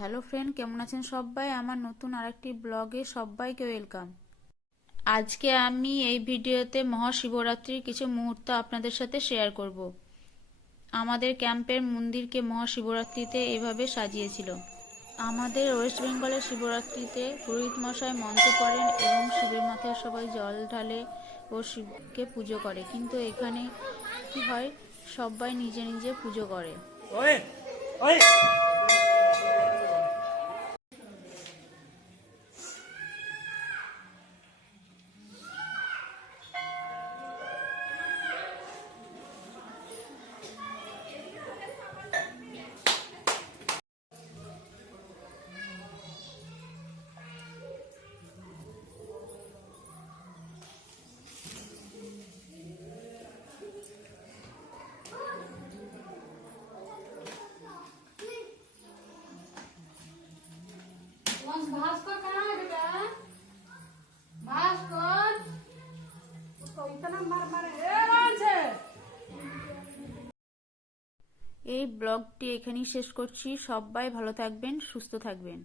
Hello friend, কেমন আছেন সবাই? আমার নতুন আরেকটি ব্লগে সবাইকে ওয়েলকাম। আজকে আমি এই ভিডিওতে মহাশিবরাত্রির কিছু মুহূর্ত আপনাদের সাথে শেয়ার করব। আমাদের ক্যাম্পের মন্দিরকে মহাশিবরাত্রিতে এভাবে সাজিয়েছিল। আমাদের ওয়েস্ট বেঙ্গলের শিবরাত্রিতে পুরোহিত মশাই মন্ত্র পড়েন এবং শিবের মাথায় সবাই জল ঢালে ও শিবকে পুজো করে, কিন্তু এখানে কি হয়, সবাই নিজে নিজে পুজো করে। भास्कर कहाँ है बेटा? भास्कर उसको इतना मार मारे এই ব্লগটি এখানেই শেষ করছি। সবাই ভালো থাকবেন, সুস্থ থাকবেন।